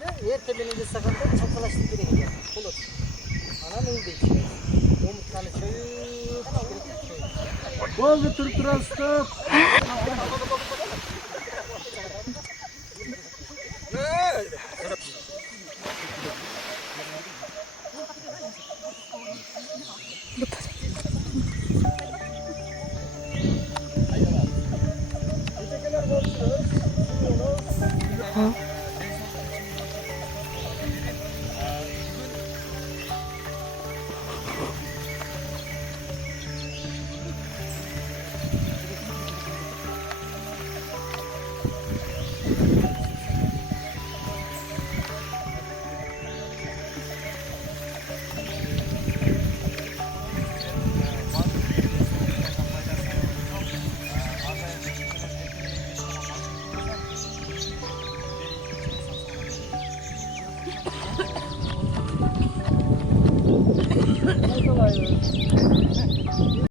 tepesinde, yer tepenin sakında çakalaştık geri gidiyor. Bulut. Anam iyi değil. Umutlarını çöğüt. Oldu tur stop. Kolay.